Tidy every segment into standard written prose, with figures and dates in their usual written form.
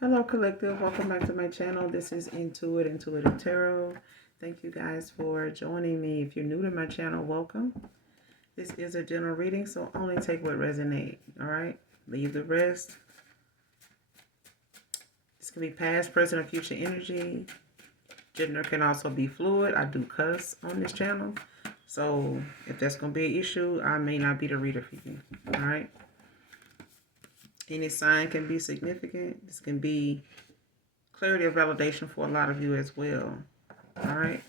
Hello, collective. Welcome back to my channel. This is Intuitive Tarot. Thank you guys for joining me. If you're new to my channel, welcome. This is a general reading, so only take what resonates. All right, leave the rest. This can be past, present, or future energy. Gender can also be fluid. I do cuss on this channel, so if that's going to be an issue, I may not be the reader for you. All right. Any sign can be significant. This can be clarity or validation for a lot of you as well. All right.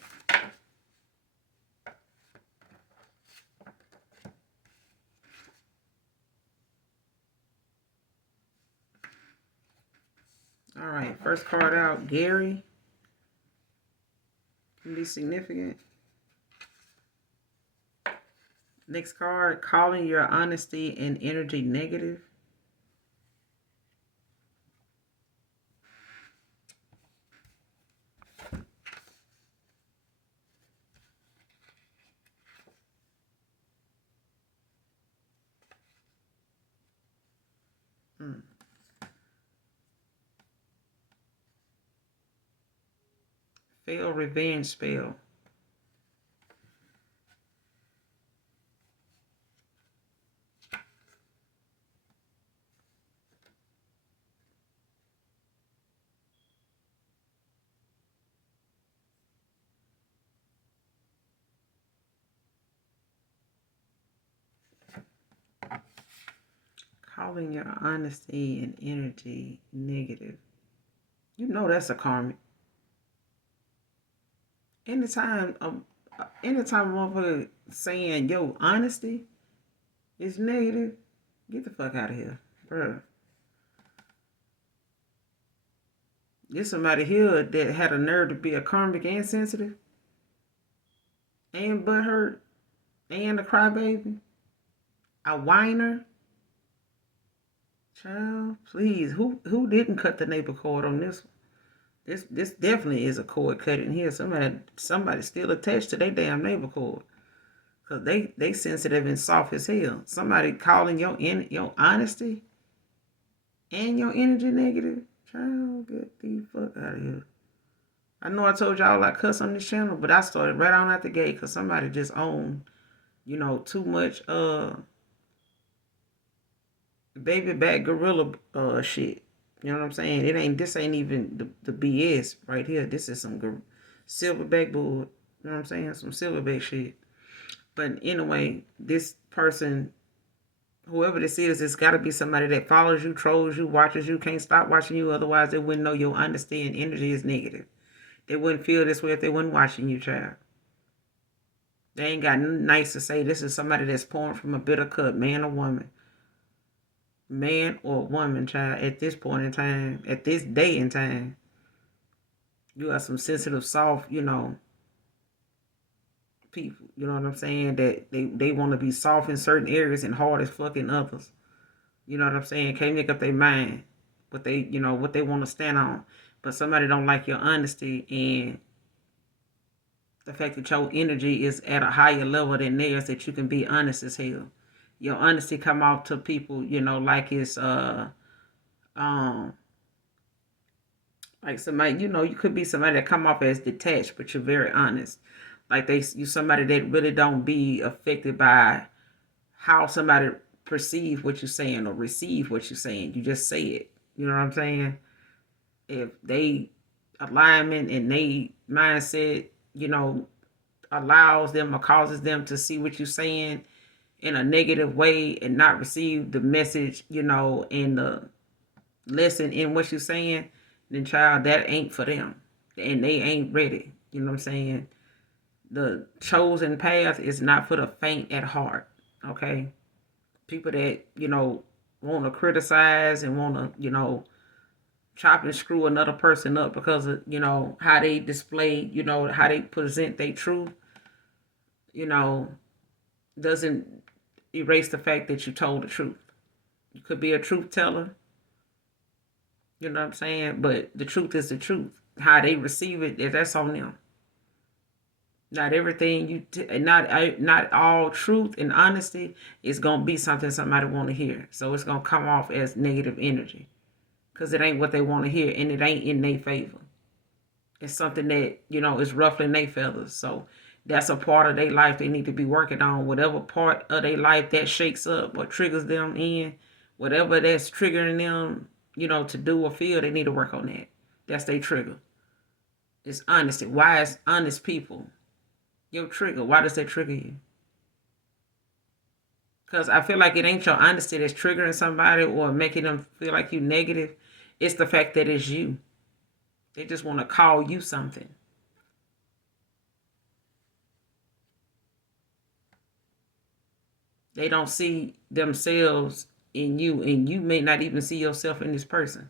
All right. First card out, Gary. Can be significant. Next card, calling your honesty and energy negative. Fail revenge spell. Calling your honesty and energy negative. You know that's a karmic. Anytime a motherfucker saying yo honesty is negative, get the fuck out of here, bruh. There's somebody here that had a nerve to be a karmic and sensitive and butthurt and a crybaby, a whiner. Child, please, who didn't cut the neighbor cord on this one? This definitely is a cord cut in here. Somebody still attached to their damn neighbor cord. Cause they sensitive and soft as hell. Somebody calling your honesty and your energy negative. Child, get the fuck out of here. I know I told y'all I cuss on this channel, but I started right on out the gate because somebody just owned, too much baby back gorilla shit. You know what I'm saying? This ain't even the BS right here. This is some silverback bull. You know what I'm saying? Some silverback shit. But anyway, this person, whoever this is, it's got to be somebody that follows you, trolls you, watches you, can't stop watching you. Otherwise, they wouldn't know your understand energy is negative. They wouldn't feel this way if they weren't watching you, child. They ain't got nothing nice to say. This is somebody that's pouring from a bitter cup, man or woman. Man or woman, child, at this point in time, at this day in time, you got some sensitive, soft, people. You know what I'm saying? That they want to be soft in certain areas and hard as fucking others. You know what I'm saying? Can't make up their mind what what they want to stand on. But somebody don't like your honesty and the fact that your energy is at a higher level than theirs, that you can be honest as hell. Your honesty come out to people, like it's um like somebody, you could be somebody that come off as detached, but you're very honest. Like you somebody that really don't be affected by how somebody perceive what you're saying or receive what you're saying. You just say it. You know what I'm saying? If they alignment and they mindset, allows them or causes them to see what you're saying in a negative way and not receive the message, and the lesson in what you're saying, then child, that ain't for them. And they ain't ready. You know what I'm saying? The chosen path is not for the faint at heart. Okay? People that, want to criticize and want to, chop and screw another person up because of, how they display, how they present their truth, you know, doesn't erase the fact that you told the truth. You could be a truth teller, you know what I'm saying? But the truth is the truth. How they receive it, that's on them. Not everything not all truth and honesty is gonna be something somebody want to hear. So it's gonna come off as negative energy. because it ain't what they want to hear and it ain't in their favor. It's something that, is ruffling their feathers. So that's a part of their life they need to be working on. Whatever part of their life that shakes up or triggers them in, whatever that's triggering them, to do or feel, they need to work on that. That's their trigger. It's honesty. Why is honest people your trigger? Why does that trigger you? Because I feel like it ain't your honesty that's triggering somebody or making them feel like you negative. It's the fact that it's you. They just want to call you something. They don't see themselves in you, and you may not even see yourself in this person.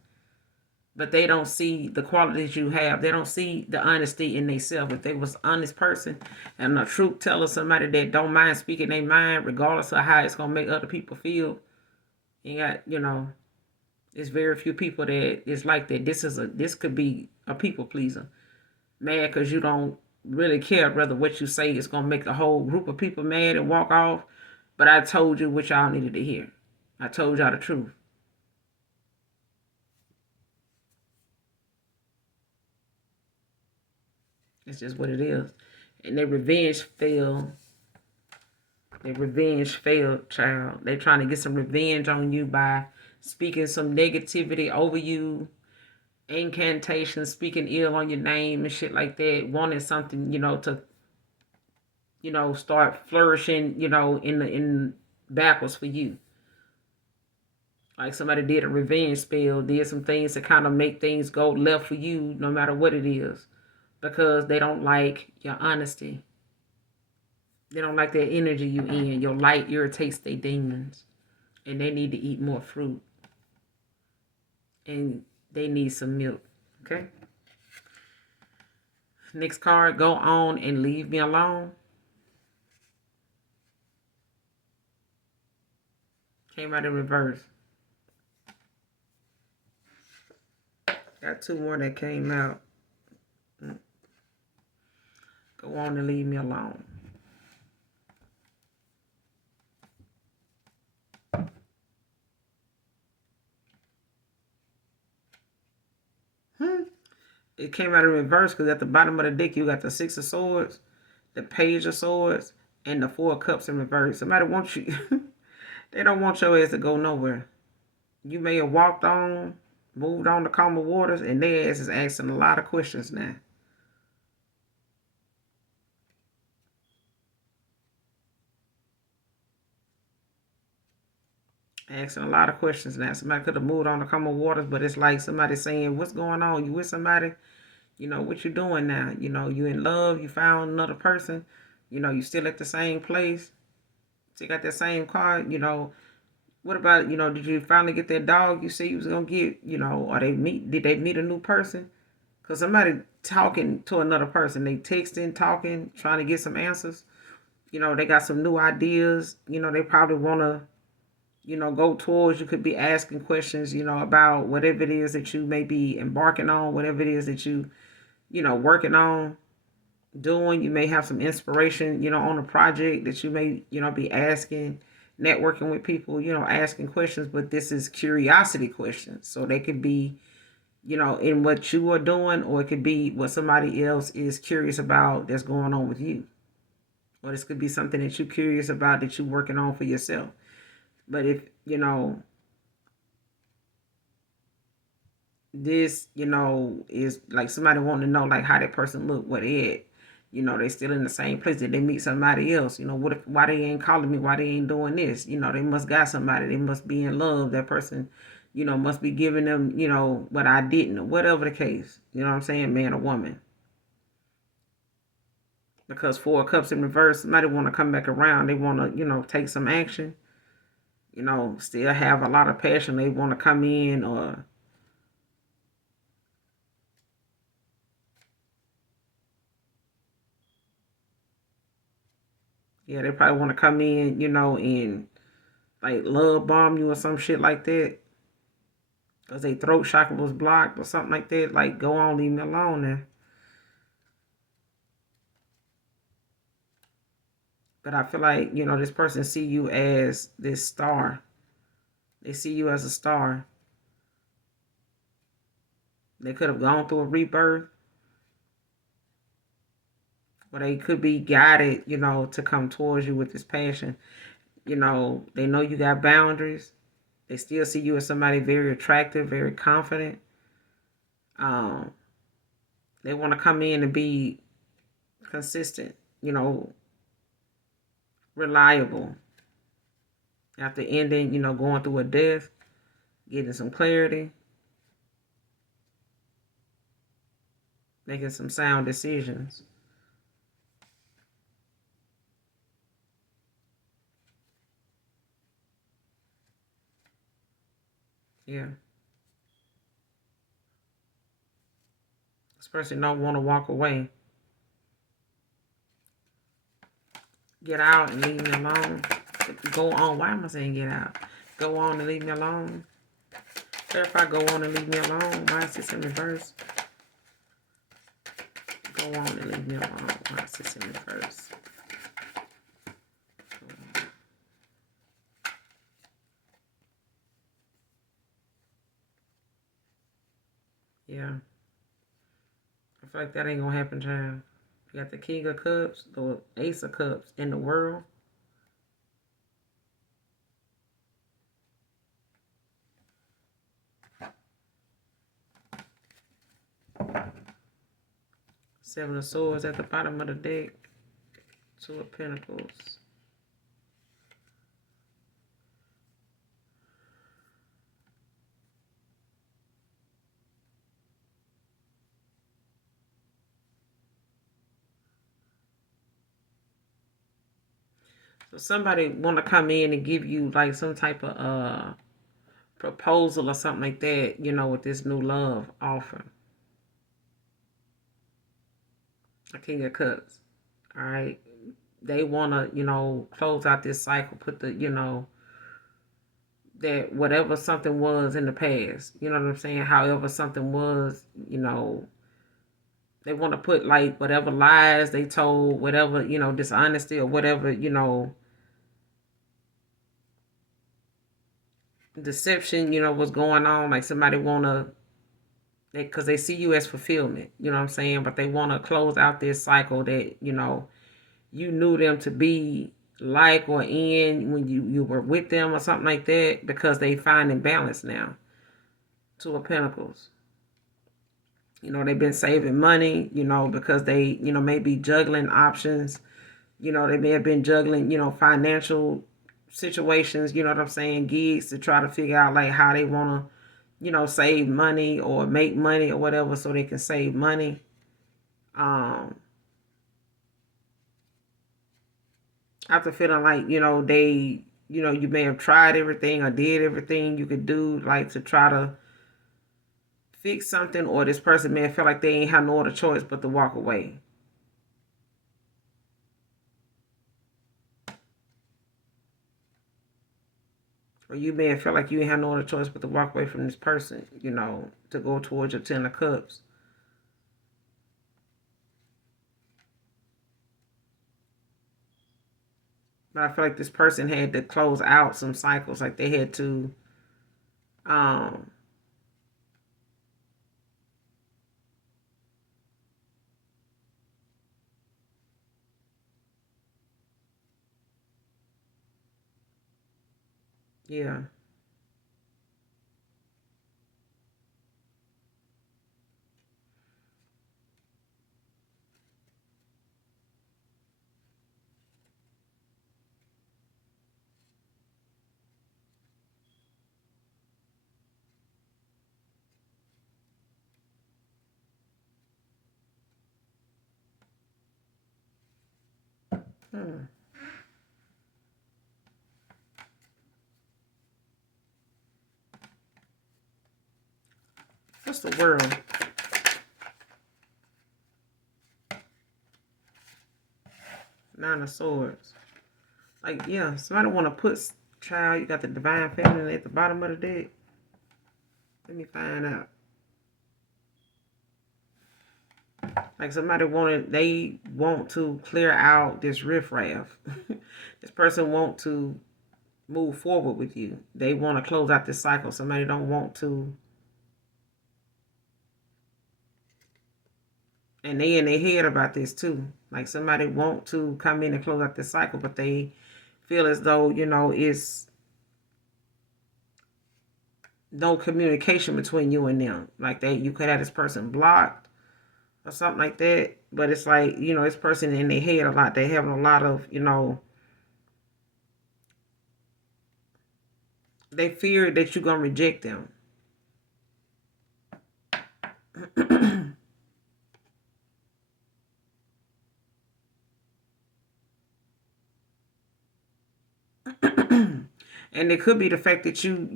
But they don't see the qualities you have. They don't see the honesty in themselves. If they was an honest person and a truth teller, somebody that don't mind speaking their mind, regardless of how it's gonna make other people feel, you got, it's very few people that is like that. This could be a people pleaser. Mad because you don't really care whether what you say is gonna make the whole group of people mad and walk off. But I told you what y'all needed to hear. I told y'all the truth. It's just what it is. And their revenge failed. Their revenge failed, child. They're trying to get some revenge on you by speaking some negativity over you, incantations, speaking ill on your name and shit like that, wanting something, to, start flourishing, in backwards for you. Like somebody did a revenge spell, did some things to kind of make things go left for you, no matter what it is, because they don't like your honesty. They don't like that energy you in. Your light irritates their demons, and they need to eat more fruit, and they need some milk. Okay. Next card, go on and leave me alone. Came out in reverse. Got two more that came out. Go on and leave me alone. It came out in reverse because at the bottom of the deck you got the Six of Swords, the Page of Swords, and the Four of Cups in reverse. Somebody wants you. They don't want your ass to go nowhere. You may have walked on, moved on to calmer waters, and their ass is asking a lot of questions now. Asking a lot of questions now. Somebody could have moved on to calmer waters, but it's like somebody saying, what's going on? You with somebody? What you doing now? You in love, you found another person, you still at the same place, still got that same car, what about, did you finally get that dog you said you was gonna get, or did they meet a new person? Because somebody talking to another person, they texting, talking, trying to get some answers, they got some new ideas, they probably want to, go towards, you could be asking questions, about whatever it is that you may be embarking on, whatever it is that you working on, doing. You may have some inspiration, on a project that you may, be asking, networking with people, asking questions, but this is curiosity questions. So they could be, in what you are doing, or it could be what somebody else is curious about that's going on with you. Or this could be something that you're curious about that you're working on for yourself. But if, this, is like somebody wanting to know like how that person look, what they at. They still in the same place. Did they meet somebody else? What if, why they ain't calling me? Why they ain't doing this? They must got somebody. They must be in love. That person, must be giving them, what I didn't, or whatever the case. You know what I'm saying? Man or woman. Because Four of Cups in reverse, somebody want to come back around. They want to, take some action. Still have a lot of passion. They want to come in, or yeah, they probably want to come in, and like love bomb you or some shit like that. Because their throat chakra was blocked or something like that. Like, go on, leave me alone now. But I feel like, this person see you as this star. They see you as a star. They could have gone through a rebirth, or they could be guided, to come towards you with this passion. They know you got boundaries. They still see you as somebody very attractive, very confident. Um, they want to come in and be consistent, reliable. After ending, going through a death, getting some clarity, making some sound decisions. Yeah. This person don't want to walk away. Get out and leave me alone. Go on. Why am I saying get out? Go on and leave me alone. Clarify, go on and leave me alone. Why is this in reverse? Go on and leave me alone. Why is this in reverse? Yeah. I feel like that ain't gonna happen, child. You got the King of Cups, the Ace of Cups in the world. Seven of Swords at the bottom of the deck. Two of Pentacles. So somebody want to come in and give you like some type of proposal or something like that, with this new love offer. A King of Cups. All right. They want to, close out this cycle, put the, that whatever something was in the past, you know what I'm saying? However something was, they want to put like whatever lies they told, whatever, dishonesty or whatever, deception, was going on. Like somebody want to, because they see you as fulfillment, you know what I'm saying? But they want to close out this cycle that, you knew them to be like or in when you were with them or something like that, because they find imbalance now. Two of Pentacles. They've been saving money, because they, may be juggling options. They may have been juggling, financial situations, you know what I'm saying, gigs, to try to figure out like how they want to, save money or make money or whatever so they can save money. After feeling like, they, you may have tried everything or did everything you could do, like to try to fix something, or this person may feel like they ain't have no other choice but to walk away. Or you may have felt like you ain't have no other choice but to walk away from this person, to go towards your Ten of Cups. But I feel like this person had to close out some cycles, like they had to, um, yeah. Hmm. What's the world? Nine of Swords. Like, yeah, somebody want to put, child, you got the Divine Feminine at the bottom of the deck. Let me find out. Like they want to clear out this riffraff. This person want to move forward with you. They want to close out this cycle. Somebody don't want to And they in their head about this too. Like somebody want to come in and close out this cycle, but they feel as though, it's no communication between you and them. Like that you could have this person blocked or something like that. But it's like, this person in their head a lot. They having a lot of, they fear that you're gonna reject them. And it could be the fact that you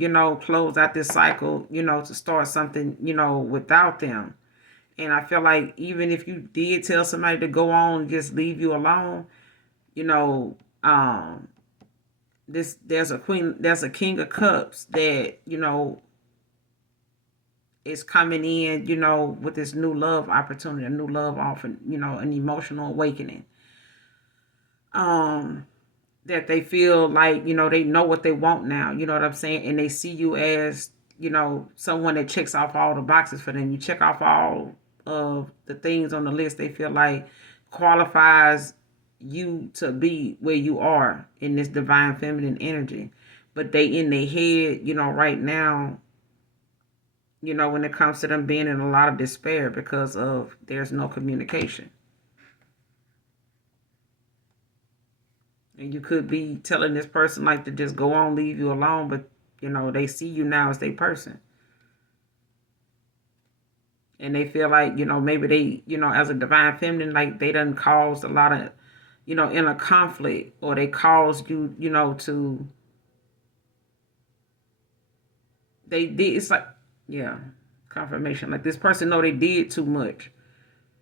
close out this cycle, to start something, without them. And I feel like even if you did tell somebody to go on and just leave you alone, you know, um, there's a king of cups that, is coming in, with this new love opportunity, a new love offer, an emotional awakening. Um, that they feel like, they know what they want now, you know what I'm saying? And they see you as, someone that checks off all the boxes for them. You check off all of the things on the list they feel like qualifies you to be where you are in this divine feminine energy. But they in their head, right now, when it comes to them being in a lot of despair because of there's no communication. And you could be telling this person like to just go on, leave you alone, but they see you now as their person. And they feel like, maybe they, as a divine feminine, like they done caused a lot of, inner conflict, or they caused you, to they did it's like, yeah, confirmation. Like this person know they did too much.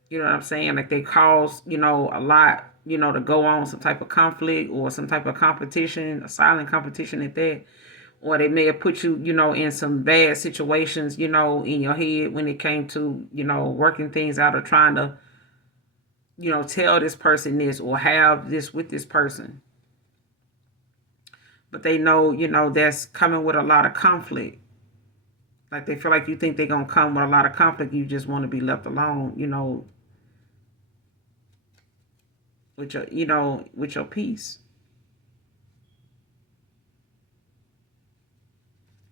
You know what I'm saying? Like they caused, a lot, to go on some type of conflict or some type of competition, a silent competition at that. Or they may have put you, in some bad situations, in your head when it came to, working things out or trying to, tell this person this or have this with this person. But they know, that's coming with a lot of conflict. Like they feel like you think they're gonna come with a lot of conflict. You just want to be left alone, with your peace.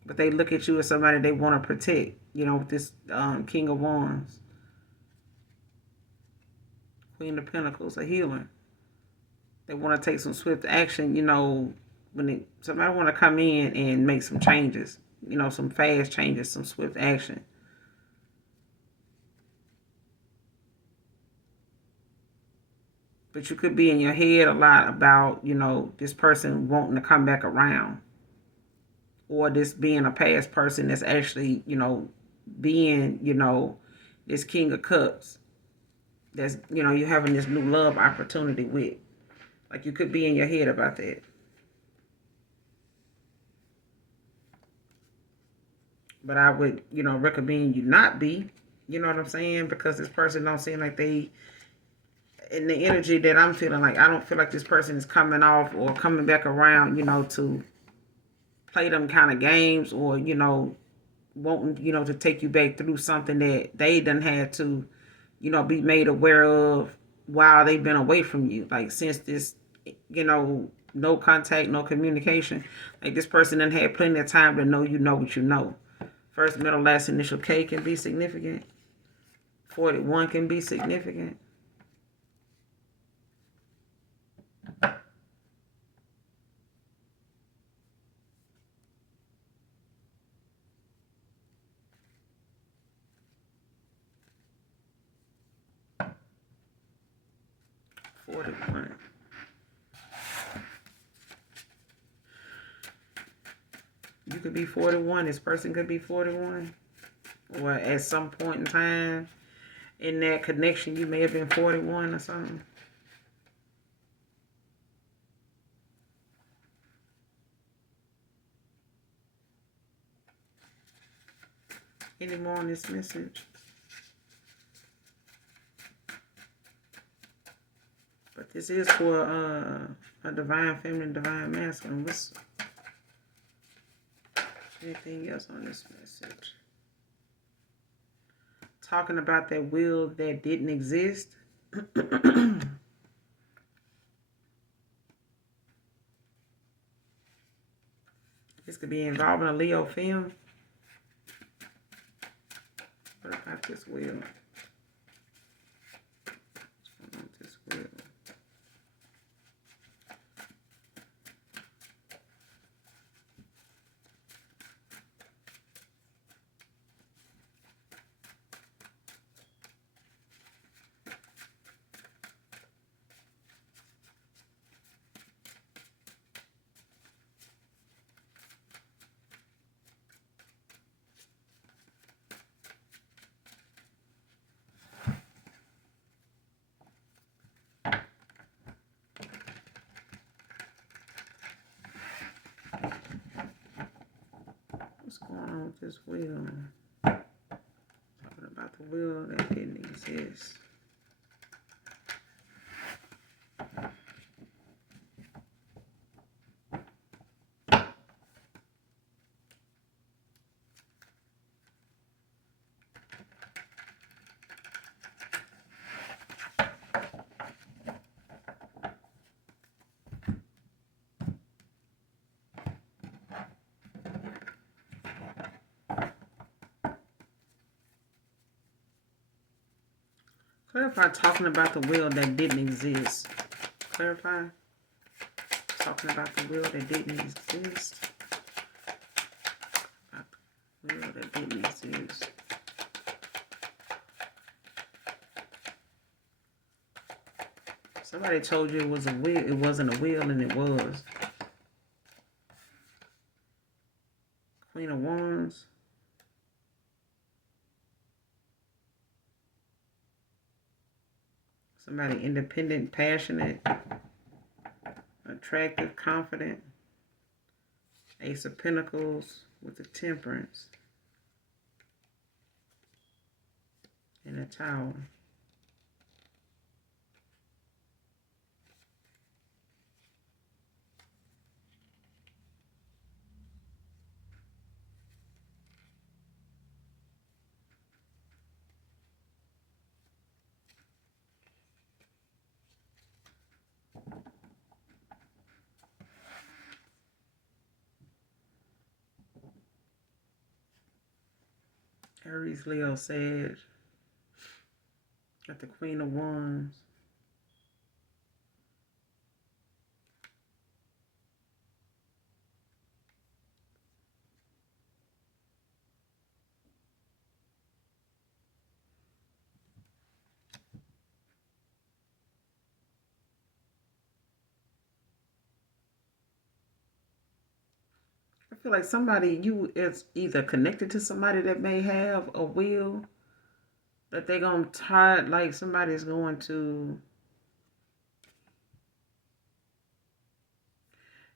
But they look at you as somebody they want to protect. With this King of Wands, Queen of Pentacles, a healer. They want to take some swift action. When somebody want to come in and make some changes. Some fast changes, some swift action. But you could be in your head a lot about, this person wanting to come back around. Or this being a past person that's actually, being, this King of Cups. That's, you're having this new love opportunity with. Like you could be in your head about that. But I would, recommend you not be. You know what I'm saying? Because this person don't seem like they, in the energy that I'm feeling, like I don't feel like this person is coming off or coming back around, to play them kind of games, or wanting to take you back through something that they done had to be made aware of while they've been away from you. Like since this, no contact, no communication. Like this person done had plenty of time to know what you know. First, middle, last, initial K can be significant. 41 can be significant. You could be 41. This person could be 41. Or at some point in time in that connection, you may have been 41 or something. Any more on this message? But this is for a divine feminine, divine masculine. What's anything else on this message? talking about that will that didn't exist. This could be involving a Leo film. What about this will? What's going on with this will? What's going on with this will? Talking about the will that didn't exist. Clarify talking about the will that didn't exist. Clarify talking about the will that didn't exist. About the will that didn't exist. Somebody told you it was a will. It wasn't a will, and it was. Queen of Wands. Somebody independent, passionate, attractive, confident. Ace of Pentacles with the Temperance. And a Tower. Aries, Leo, Sag. Got the Queen of Wands. I feel like somebody, you is either connected to somebody that may have a will that they're going to try, like somebody's going to,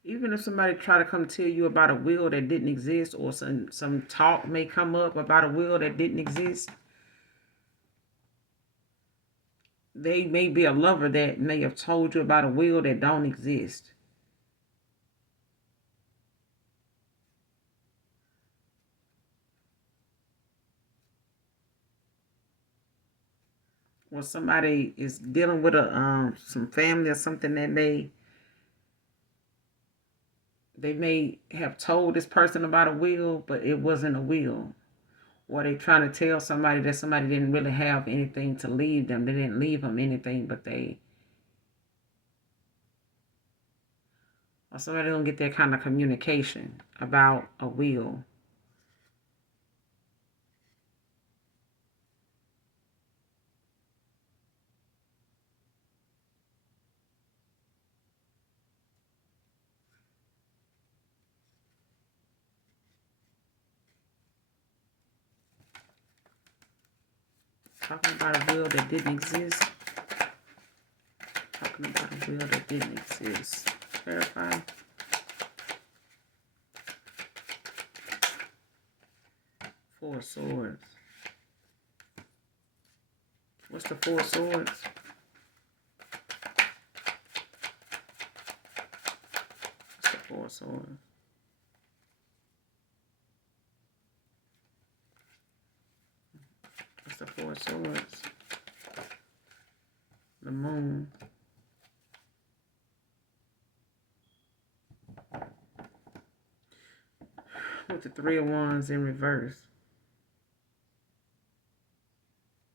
even if somebody try to come tell you about a will that didn't exist, or some talk may come up about a will that didn't exist, they may be a lover that may have told you about a will that don't exist. Or somebody is dealing with a some family or something that they may have told this person about a will, but it wasn't a will. Or they trying to tell somebody that somebody didn't really have anything to leave them. They didn't leave them anything, but or somebody don't get that kind of communication about a will. Talking about a will that didn't exist. Talking about a will that didn't exist. Clarify. Four of Swords. What's the Four of Swords? What's the Four of Swords? What's the Four Four Swords. The Moon. With the Three of Wands in reverse.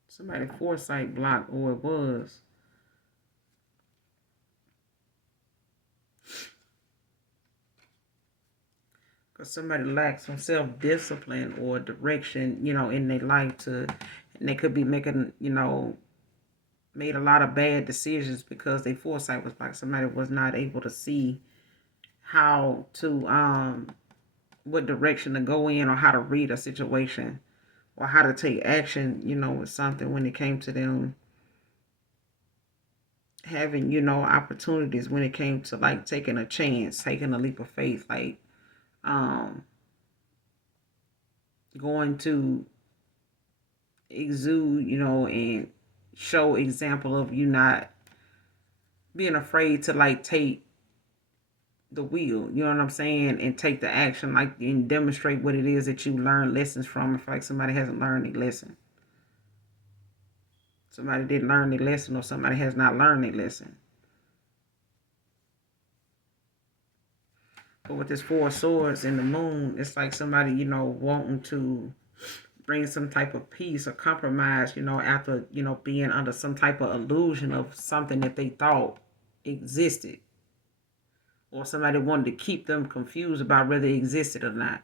Somebody foresight blocked, or it was. Because somebody lacks some self-discipline or direction, in their life and they could be making, made a lot of bad decisions because their foresight was like somebody was not able to see how to, what direction to go in or how to read a situation or how to take action, with something when it came to them having, opportunities when it came to like taking a chance, taking a leap of faith, like, going to exude, and show example of you not being afraid to like take the wheel, you know what I'm saying, and take the action, like, and demonstrate what it is that you learn lessons from. If like somebody hasn't learned a lesson, somebody didn't learn a lesson, or somebody has not learned a lesson. But with this Four Swords and the Moon, it's like somebody, wanting to bring some type of peace or compromise, after, being under some type of illusion of something that they thought existed. Or somebody wanted to keep them confused about whether it existed or not.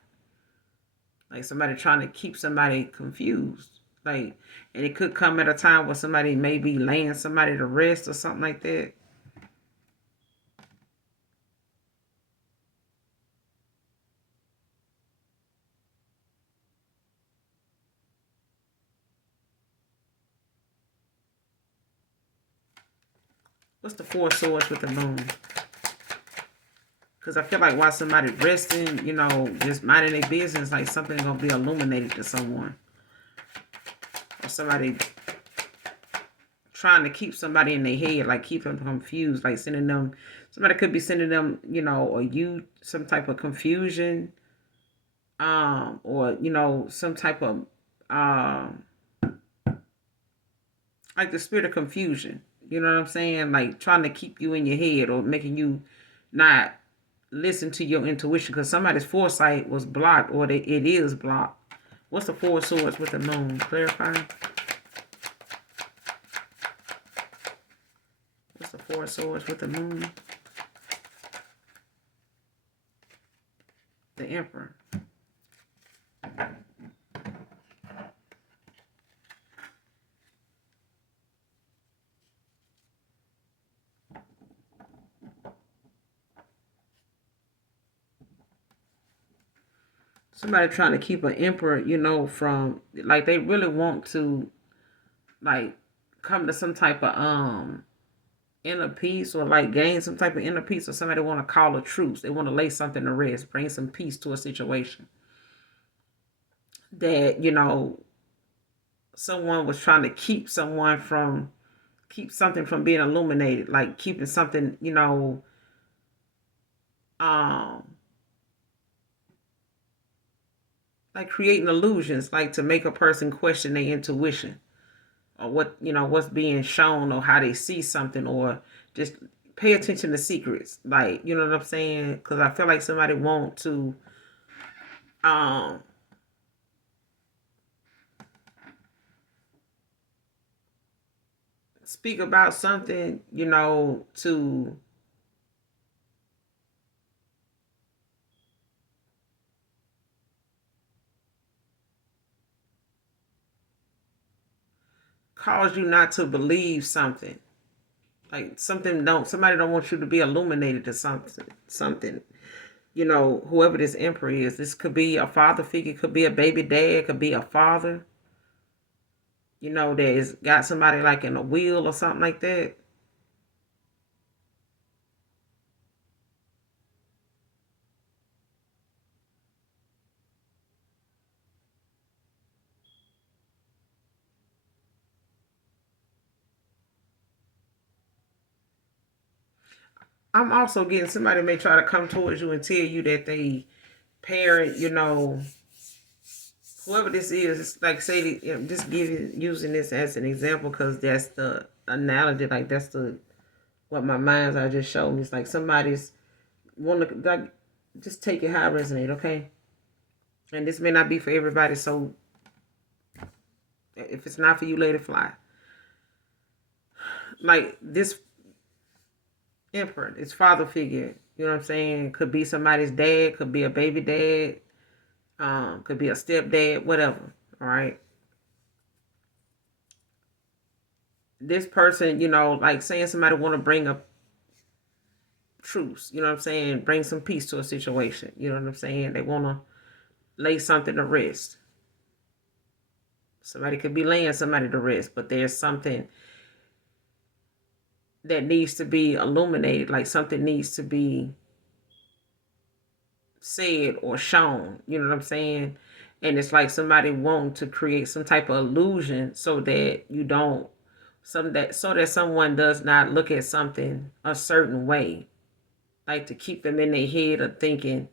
Like somebody trying to keep somebody confused. Like, and it could come at a time where somebody may be laying somebody to rest or something like that. What's the Four Swords with the Moon? Because I feel like while somebody resting, just minding their business, like something's going to be illuminated to someone. Or somebody trying to keep somebody in their head, like keep them confused, like sending them, somebody could be sending them, or you some type of confusion, or, some type of, like the spirit of confusion. You know what I'm saying? Like trying to keep you in your head or making you not listen to your intuition because somebody's foresight was blocked or it is blocked. What's the Four Swords with the Moon? Clarify. What's the Four Swords with the Moon? The Emperor. Somebody trying to keep an emperor, from, like, they really want to, like, come to some type of inner peace or like gain some type of inner peace, or somebody want to call a truce. They want to lay something to rest, bring some peace to a situation that, someone was trying to keep something from being illuminated, like keeping something, um like creating illusions, like to make a person question their intuition or what's being shown or how they see something, or just pay attention to secrets, like, you know what I'm saying, because I feel like somebody want to um speak about something, to cause you not to believe something. Like somebody don't want you to be illuminated to something. Whoever this emperor is, this could be a father figure, could be a baby dad, could be a father, that has got somebody like in a wheel or something like that. I'm also getting somebody may try to come towards you and tell you that they parent, whoever this is, it's like say, just using this as an example because that's the analogy. Like that's the what my mind's eye just showed me. It's like somebody's want to like just take it how it resonate, okay? And this may not be for everybody, so if it's not for you, let it fly. Like this emperor, this father figure, you know what I'm saying? Could be somebody's dad, could be a baby dad, could be a stepdad, whatever. All right. This person, like saying somebody want to bring a truce, you know what I'm saying? Bring some peace to a situation, you know what I'm saying? They want to lay something to rest. Somebody could be laying somebody to rest, but there's something that needs to be illuminated, like something needs to be said or shown, you know what I'm saying? And it's like somebody wanting to create some type of illusion so that you don't so that someone does not look at something a certain way, like to keep them in their head of thinking,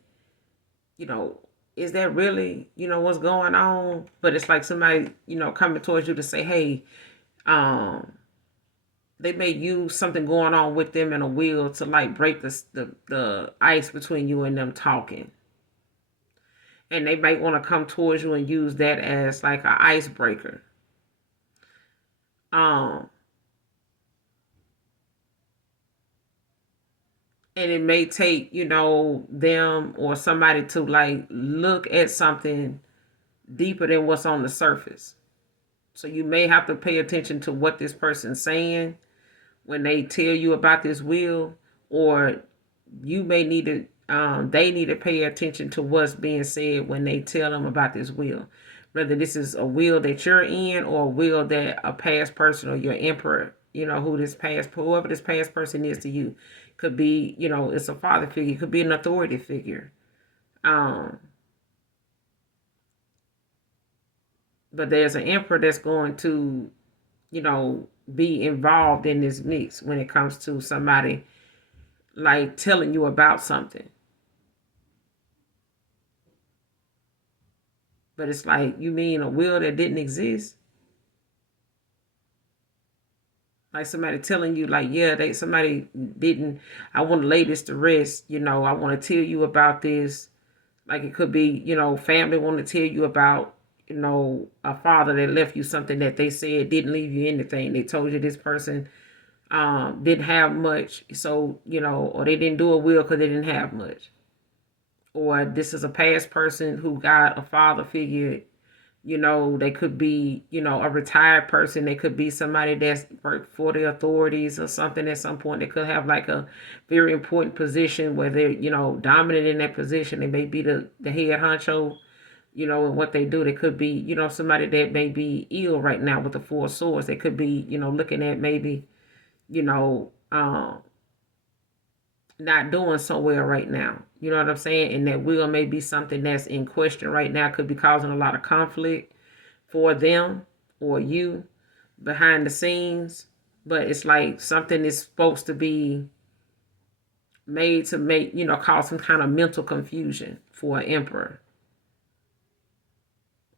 you know, is that really, what's going on? But it's like somebody, coming towards you to say, hey, um, they may use something going on with them in a will to like break the ice between you and them talking. And they might want to come towards you and use that as like an icebreaker. Um, and it may take, them or somebody to like look at something deeper than what's on the surface. So you may have to pay attention to what this person's saying when they tell you about this will, or you may need to they need to pay attention to what's being said when they tell them about this will, whether this is a will that you're in or a will that a past person or your emperor, whoever this past person is to you, could be, it's a father figure, could be an authority figure. um but there's an emperor that's going to, be involved in this mix when it comes to somebody like telling you about something. But it's like, you mean a will that didn't exist? Like somebody telling you, like, yeah, somebody didn't. I want to lay this to rest. I want to tell you about this. Like it could be, family want to tell you about, a father that left you something that they said didn't leave you anything. They told you this person didn't have much, so or they didn't do a will because they didn't have much. Or this is a past person who got a father figure. They could be, a retired person. They could be somebody that's worked for the authorities or something at some point. They could have like a very important position where they're, dominant in that position. They may be the head honcho, and what they do. They could be, somebody that may be ill right now with the four swords. They could be, looking at maybe, you know, not doing so well right now. You know what I'm saying? And that will may be something that's in question right now, could be causing a lot of conflict for them or you behind the scenes. But it's like something is supposed to be made to make, cause some kind of mental confusion for an emperor.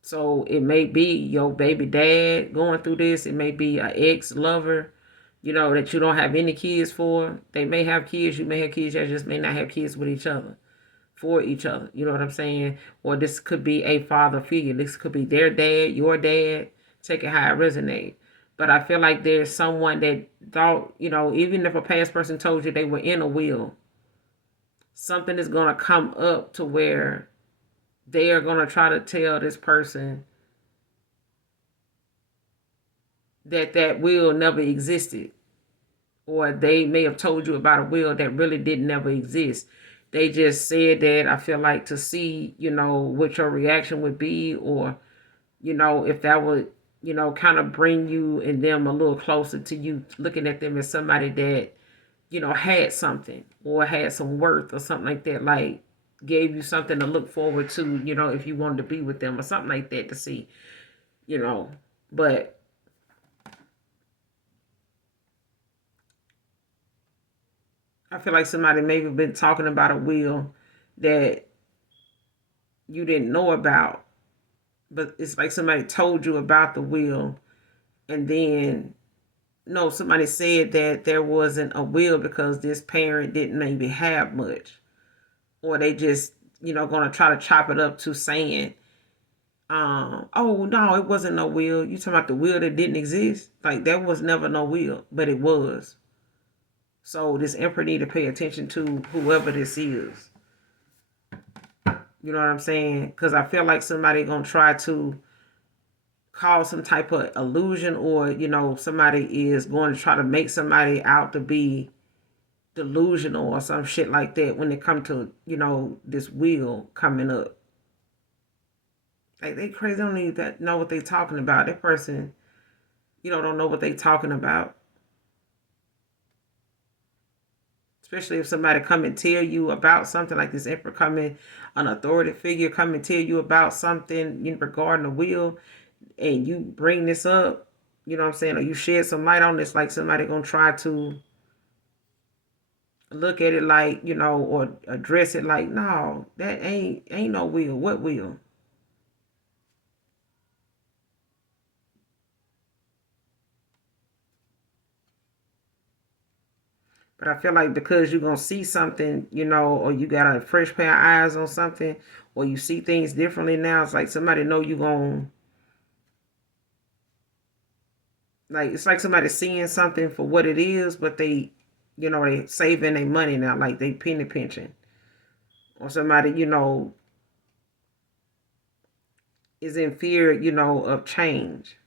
So it may be your baby dad going through this. It may be an ex-lover, that you don't have any kids for. They may have kids. You may have kids. They just may not have kids with each other, for each other. You know what I'm saying? Or this could be a father figure. This could be their dad, your dad. Take it how it resonates. But I feel like there's someone that thought, even if a past person told you they were in a will, something is going to come up to where they are going to try to tell this person that will never existed, or they may have told you about a will that really didn't never exist. They just said that, I feel like, to see, what your reaction would be, or, if that would, kind of bring you and them a little closer to you, looking at them as somebody that, had something or had some worth or something like that, like gave you something to look forward to, if you wanted to be with them or something like that to see, you know. But I feel like somebody maybe been talking about a will that you didn't know about, but it's like somebody told you about the will, and then no, somebody said that there wasn't a will because this parent didn't maybe have much, or they just going to try to chop it up to saying, oh no, it wasn't no will. You talking about the will that didn't exist? Like there was never no will, but it was. So this emperor need to pay attention to whoever this is. You know what I'm saying? Because I feel like somebody gonna try to cause some type of illusion, or somebody is going to try to make somebody out to be delusional or some shit like that when it come to this will coming up. Like they crazy, don't need that know what they talking about. That person don't know what they talking about. Especially if somebody come and tell you about something like this emperor coming, an authority figure come and tell you about something regarding the will, and you bring this up, you know what I'm saying, or you shed some light on this, like somebody gonna try to look at it like, or address it like, no, that ain't no will. What will? But I feel like because you're gonna see something, or you got a fresh pair of eyes on something, or you see things differently now, it's like somebody know you gonna, like it's like somebody seeing something for what it is, but they saving their money now, like they penny pinching, or somebody is in fear, of change.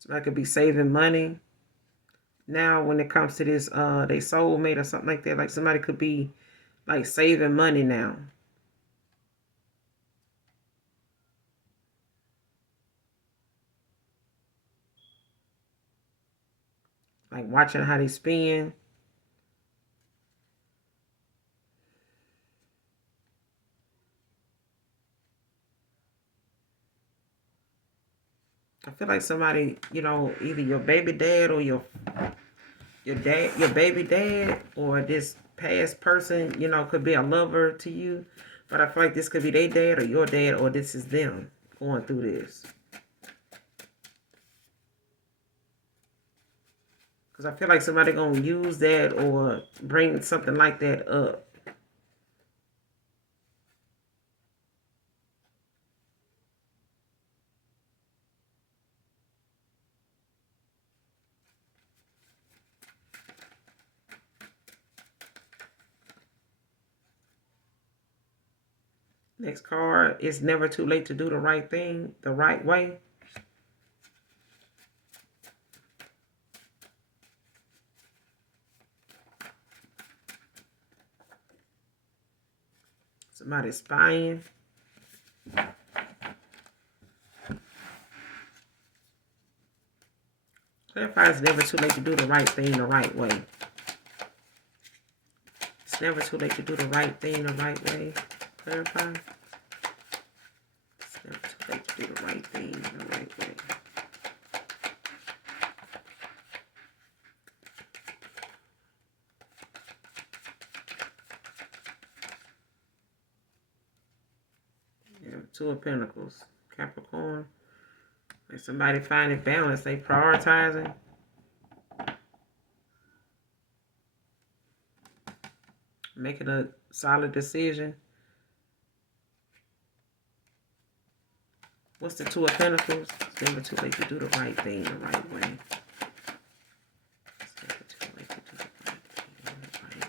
Somebody could be saving money now when it comes to this they soulmate or something like that. Like somebody could be like saving money now. Like watching how they spend. I feel like somebody, either your baby dad or your baby dad, or this past person, could be a lover to you. But I feel like this could be their dad or your dad, or this is them going through this. Because I feel like somebody gonna use that or bring something like that up. Next card, it's never too late to do the right thing the right way. Somebody spying. Clarify, it's never too late to do the right thing the right way. It's never too late to do the right thing the right way. Clarify. It's never too late to do the right thing the right way. Yeah, Two of Pentacles. Capricorn. Like somebody finding balance. They prioritizing. Making a solid decision. What's the Two of Pentacles? It's never too late to do the right thing the right way. It's never too late to do the right thing the right way.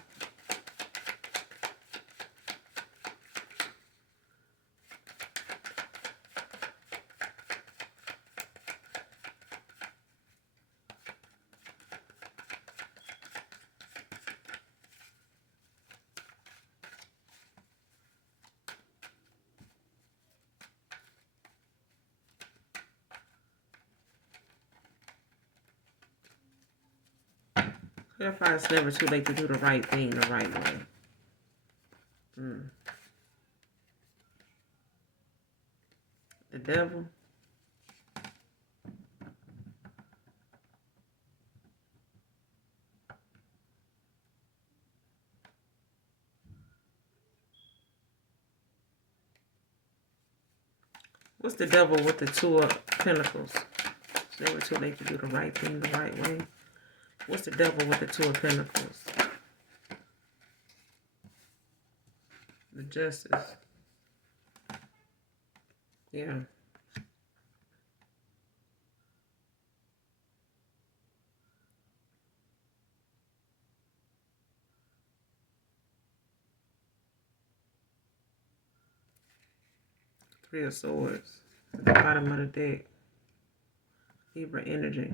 Clarify, it's never too late to do the right thing the right way. The Devil. What's the devil with the Two of Pentacles? It's never too late to do the right thing the right way. What's the devil with the Two of Pentacles? The Justice. Yeah. Three of Swords. At the bottom of the deck. Libra energy.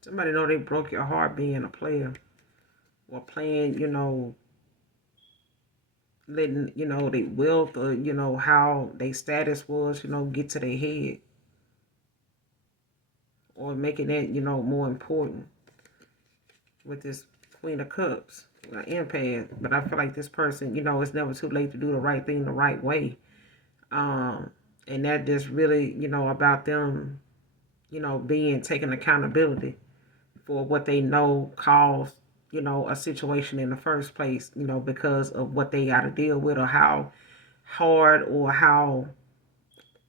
Somebody know they broke your heart being a player. Or playing, letting, their wealth or, how their status was, get to their head. Or making that, more important. With this Queen of Cups. An empath. But I feel like this person, it's never too late to do the right thing the right way. And that just really, about them, being taking accountability for what they know caused, a situation in the first place, because of what they got to deal with or how hard or how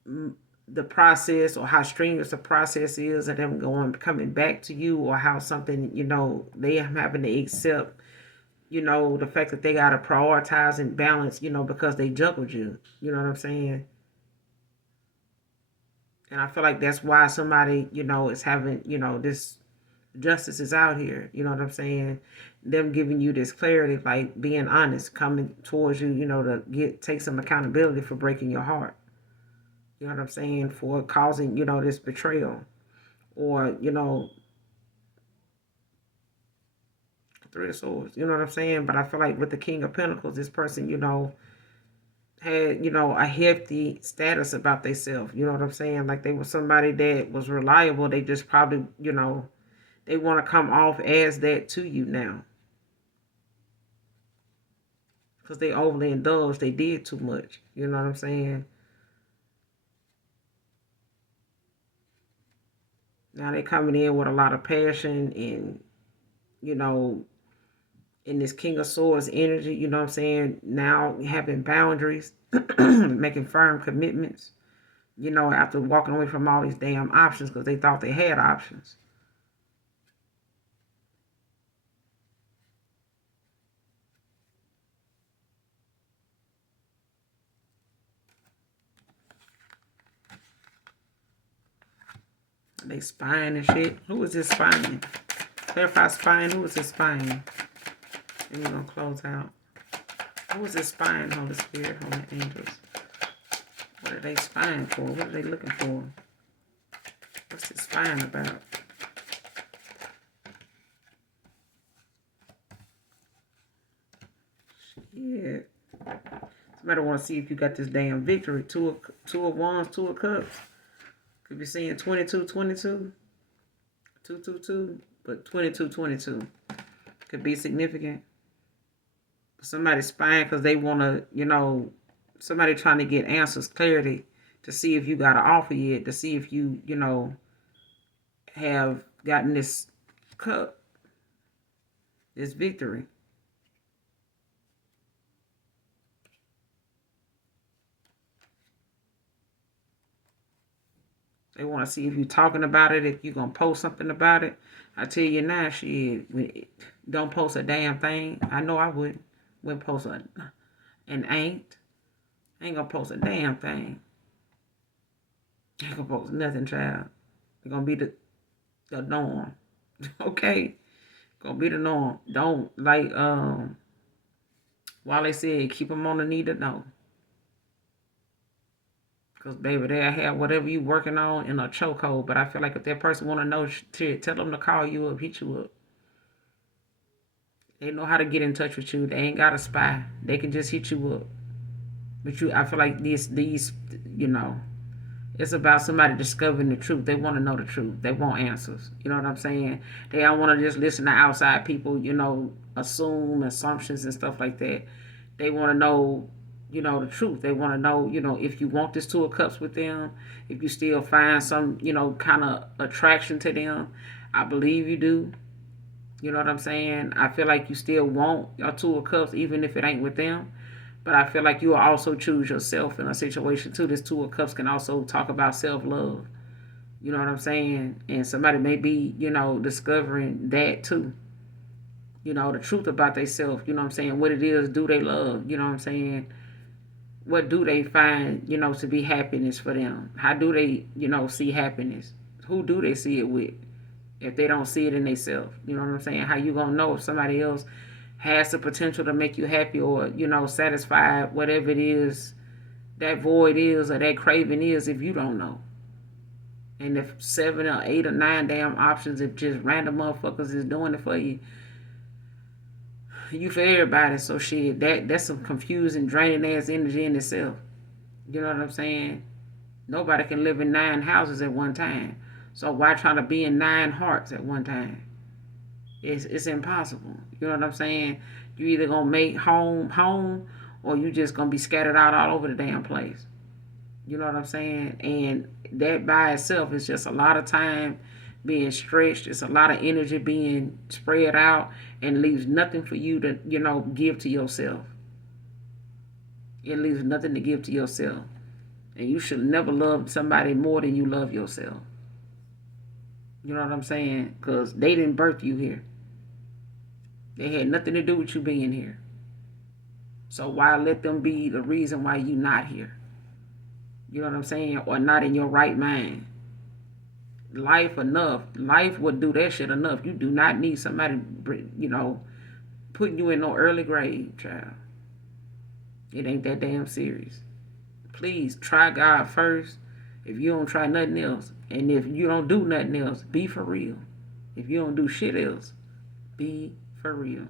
the process or how strenuous the process is of them coming back to you, or how something, they having to accept, the fact that they got to prioritize and balance, because they juggled you. You know what I'm saying? And I feel like that's why somebody, is having, this justice is out here. You know what I'm saying? Them giving you this clarity, like being honest, coming towards you, to take some accountability for breaking your heart. You know what I'm saying? For causing, this betrayal. Or, Three of Swords. You know what I'm saying? But I feel like with the King of Pentacles, this person, had, a hefty status about themselves. You know what I'm saying? Like they were somebody that was reliable. They just probably, they want to come off as that to you now. Because they overly indulged. They did too much. You know what I'm saying? Now they coming in with a lot of passion and, you know, in this King of Swords energy, you know what I'm saying? Now having boundaries, making firm commitments, after walking away from all these damn options because they thought they had options. They spying and shit. Who is this spying? Clarify spying. Who is this spying? And we're going to close out. Who is this spying, Holy Spirit, Holy Angels? What are they spying for? What are they looking for? What's this spying about? Shit. Somebody want to see if you got this damn victory. Two of Wands, Two of Cups. Could be seeing 22, 22. 222. But 22, 22. Could be significant. Somebody spying because they want to, somebody trying to get answers, clarity, to see if you got an offer yet, to see if you, have gotten this cup, this victory. They want to see if you're talking about it, if you're going to post something about it. I tell you now, shit, don't post a damn thing. I know I wouldn't. Wouldn't post and ain't going to post a damn thing. Ain't going to post nothing, child. It's going to be the norm. Okay? Going to be the norm. Don't, like, while they said, keep them on the need to know. Because, baby, they'll have whatever you working on in a chokehold. But I feel like if that person want to know shit, tell them to call you up, hit you up. They know how to get in touch with you. They ain't got to spy. They can just hit you up. But I feel like these, It's about somebody discovering the truth. They want to know the truth. They want answers. You know what I'm saying? They don't want to just listen to outside people, assume assumptions and stuff like that. They want to know, the truth. They want to know, if you want this Two of Cups with them, if you still find some, kind of attraction to them. I believe you do. You know what I'm saying? I feel like you still want your Two of Cups even if it ain't with them. But I feel like you will also choose yourself in a situation too. This Two of Cups can also talk about self-love. You know what I'm saying? And somebody may be, discovering that too. The truth about themselves. You know what I'm saying? What it is, do they love? You know what I'm saying? What do they find, to be happiness for them? How do they, see happiness? Who do they see it with? If they don't see it in themselves. You know what I'm saying? How you gonna know if somebody else has the potential to make you happy or, satisfy whatever it is that void is or that craving is if you don't know? And if 7 or 8 or 9 damn options, if just random motherfuckers is doing it for you, you for everybody. So shit, that's some confusing, draining ass energy in itself. You know what I'm saying? Nobody can live in 9 houses at one time. So why try to be in 9 hearts at one time? It's impossible. You know what I'm saying? You either gonna make home, or you just gonna be scattered out all over the damn place. You know what I'm saying? And that by itself is just a lot of time being stretched. It's a lot of energy being spread out and leaves nothing for you to, give to yourself. It leaves nothing to give to yourself. And you should never love somebody more than you love yourself. You know what I'm saying? Because they didn't birth you here. They had nothing to do with you being here. So why let them be the reason why you not here? You know what I'm saying? Or not in your right mind. Life enough. Life would do that shit enough. You do not need somebody, putting you in no early grave, child. It ain't that damn serious. Please try God first. If you don't try nothing else, and if you don't do nothing else, be for real. If you don't do shit else, be for real.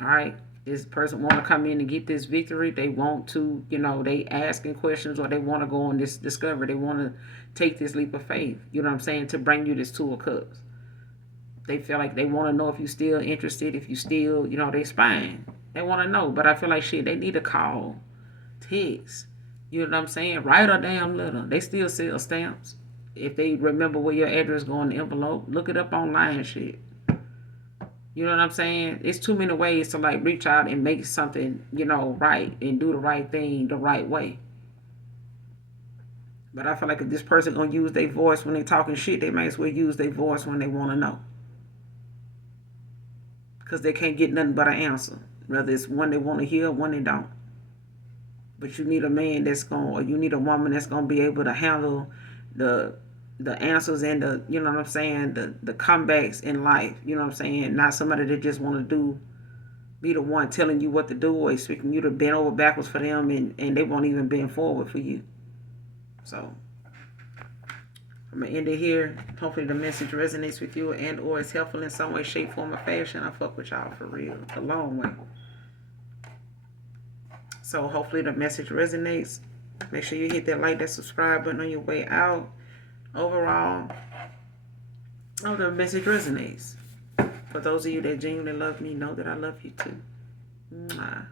All right. This person want to come in and get this victory. They want to, they asking questions or they want to go on this discovery. They want to take this leap of faith. You know what I'm saying? To bring you this Two of Cups. They feel like they want to know if you still interested, if you still, they spying. They want to know. But I feel like shit, they need to call, text. You know what I'm saying? Write a damn letter. They still sell stamps. If they remember where your address go in the envelope, look it up online shit. You know what I'm saying? It's too many ways to like reach out and make something, right and do the right thing the right way. But I feel like if this person gonna use their voice when they talking shit, they might as well use their voice when they want to know. Because they can't get nothing but an answer. Whether it's one they want to hear or one they don't. But you need a man that's going, or you need a woman that's going to be able to handle the answers and the, you know what I'm saying, the comebacks in life. You know what I'm saying? Not somebody that just want to be the one telling you what to do or expecting you to bend over backwards for them and they won't even bend forward for you. So I'm going to end it here. Hopefully the message resonates with you and or is helpful in some way, shape, form, or fashion. I fuck with y'all for real. A long way. So hopefully the message resonates. Make sure you hit that like, that subscribe button on your way out. Overall, oh, the message resonates. For those of you that genuinely love me, know that I love you too. Mwah.